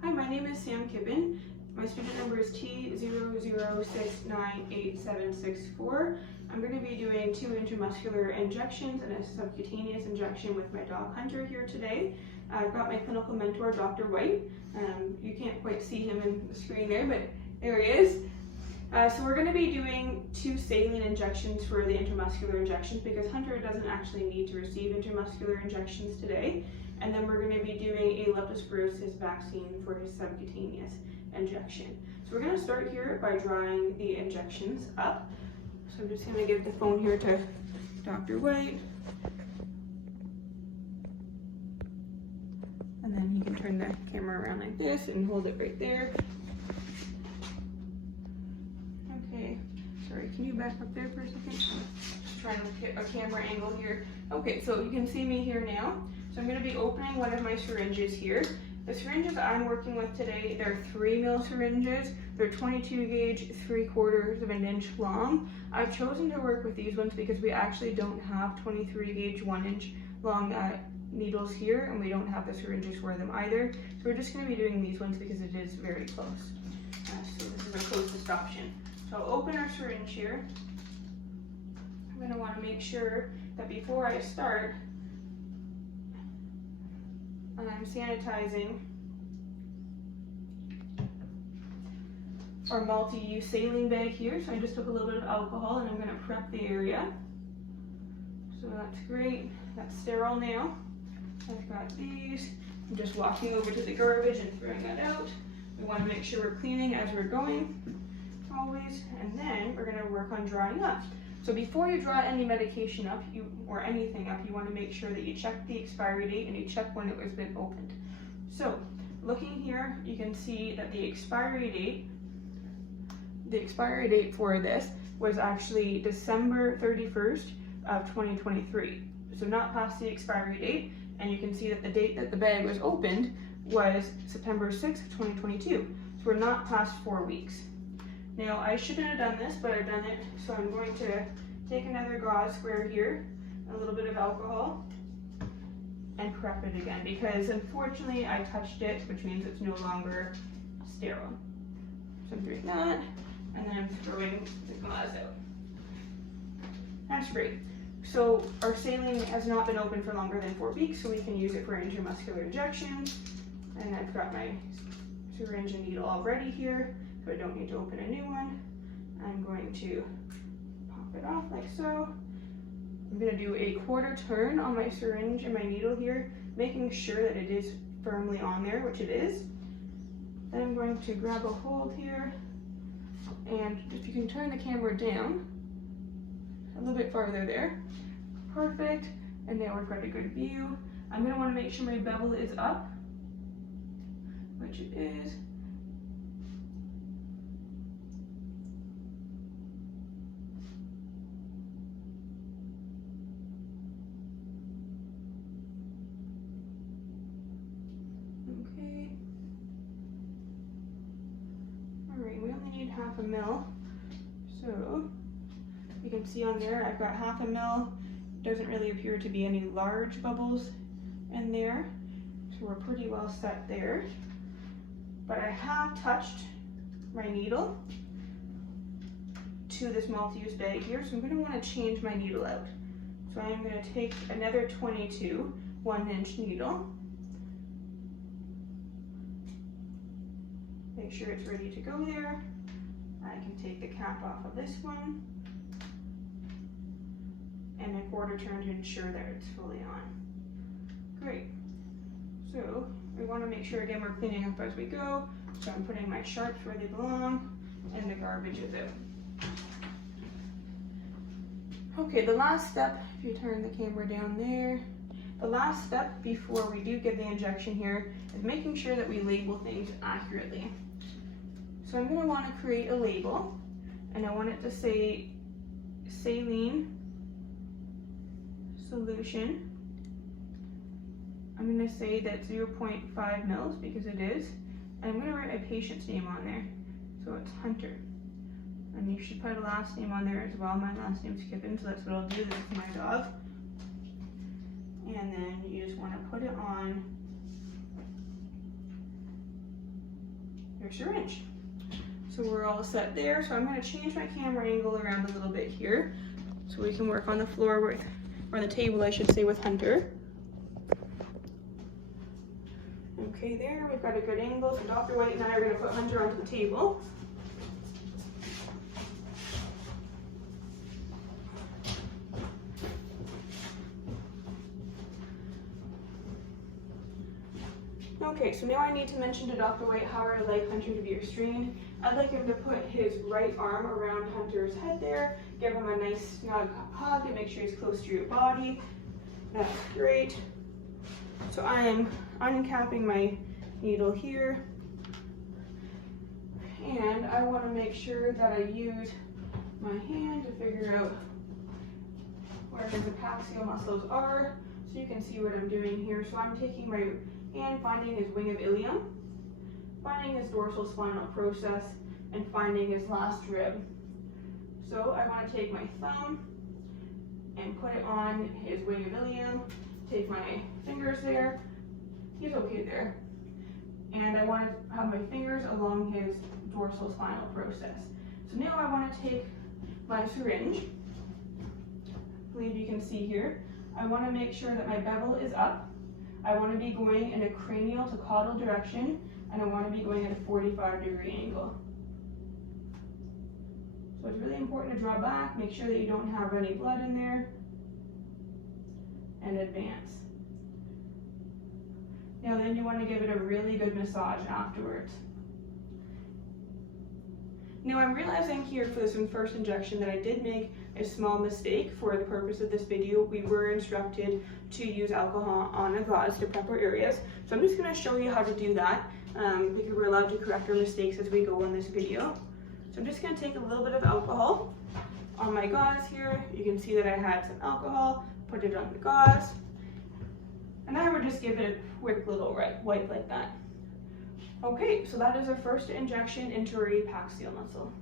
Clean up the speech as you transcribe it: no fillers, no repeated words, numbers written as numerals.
Hi, my name is Sam Kippen. My student number is T00698764. I'm going to be doing 2 intramuscular injections and a subcutaneous injection with my dog Hunter here today. I've got my clinical mentor, Dr. White. You can't quite see him in the screen there, but there he is. So we're going to be doing 2 saline injections for the intramuscular injections because Hunter doesn't actually need to receive intramuscular injections today. And then we're going to be doing a leptospirosis vaccine for his subcutaneous injection. So we're going to start here by drawing the injections up. So I'm just going to give the phone here to Dr. White. And then you can turn the camera around like this and hold it right there. Okay, sorry, can you back up there for a second? Just trying to get a camera angle here. Okay, so you can see me here now. So I'm going to be opening one of my syringes here. The syringes I'm working with today, they're 3 ml syringes. They're 22 gauge, 3/4 of an inch long. I've chosen to work with these ones because we actually don't have 23 gauge, 1 inch long needles here, and we don't have the syringes for them either. So we're just going to be doing these ones because it is very close. So this is a closest option. So I'll open our syringe here. I'm going to want to make sure that before I start, I'm sanitizing our multi-use saline bag here. So I just took a little bit of alcohol and I'm going to prep the area. So that's great. That's sterile now. I've got these. I'm just walking over to the garbage and throwing that out. We want to make sure we're cleaning as we're going, always. And then we're going to work on drawing up. So before you draw any medication up, or anything up, you want to make sure that you check the expiry date and you check when it was been opened. So looking here, you can see that the expiry date for this was actually December 31st of 2023. So not past the expiry date, and you can see that the date that the bag was opened was September 6th, 2022. So we're not past 4 weeks. Now, I shouldn't have done this, but I've done it, so I'm going to take another gauze square here, a little bit of alcohol, and prep it again, because unfortunately I touched it, which means it's no longer sterile. So I'm doing that, and then I'm throwing the gauze out. That's great. So our saline has not been open for longer than 4 weeks, so we can use it for intramuscular injections. And I've got my syringe and needle all ready here, so I don't need to open a new one. I'm going to pop it off like so. I'm going to do a 1/4 turn on my syringe and my needle here, making sure that it is firmly on there, which it is. Then I'm going to grab a hold here, and if you can turn the camera down a little bit farther there. Perfect. And now we've got a good view. I'm going to want to make sure my bevel is up, which it is. Okay. Alright, we only need 1/2 ml. So you can see on there I've got 1/2 ml. Doesn't really appear to be any large bubbles in there. So we're pretty well set there. But I have touched my needle to this multi-use bag here, so I'm going to want to change my needle out. So I'm going to take another 22 1-inch needle. Make sure it's ready to go there. I can take the cap off of this one. And a 1/4 turn to ensure that it's fully on. Great. So we want to make sure again we're cleaning up as we go. So I'm putting my sharps where they belong and the garbage is out. Okay, the last step, if you turn the camera down there, the last step before we do give the injection here is making sure that we label things accurately. So I'm going to want to create a label, and I want it to say saline solution. I'm going to say that 0.5 mils because it is. And I'm going to write my patient's name on there. So it's Hunter. And you should put a last name on there as well. My last name's Kippen, so that's what I'll do. This is my dog. And then you just want to put it on your syringe. So we're all set there. So I'm going to change my camera angle around a little bit here so we can work on the floor with, or the table I should say, with Hunter. Okay, there, we've got a good angle. So Dr. White and I are going to put Hunter onto the table. Okay, so now I need to mention to Dr. White how I would like Hunter to be restrained. I'd like him to put his right arm around Hunter's head there, give him a nice snug hug and make sure he's close to your body. That's great. So I am uncapping my needle here. And I want to make sure that I use my hand to figure out where his apaxial muscles are. So you can see what I'm doing here. So I'm taking my hand, finding his wing of ilium, finding his dorsal spinal process, and finding his last rib. So I want to take my thumb and put it on his wing of ilium, take my fingers there, he's okay there, and I want to have my fingers along his dorsal spinal process. So now I want to take my syringe, I believe you can see here, I want to make sure that my bevel is up. I want to be going in a cranial to caudal direction, and I want to be going at a 45-degree angle. So it's really important to draw back, make sure that you don't have any blood in there, and advance. Now then you want to give it a really good massage afterwards. Now I'm realizing here for this first injection that I did make a small mistake. For the purpose of this video, we were instructed to use alcohol on a gauze to prep our areas. So I'm just going to show you how to do that because we're allowed to correct our mistakes as we go in this video. So I'm just going to take a little bit of alcohol on my gauze here. You can see that I had some alcohol, put it on the gauze, and I would just give it a quick little wipe like that. Okay, so that is our first injection into our apaxial muscle.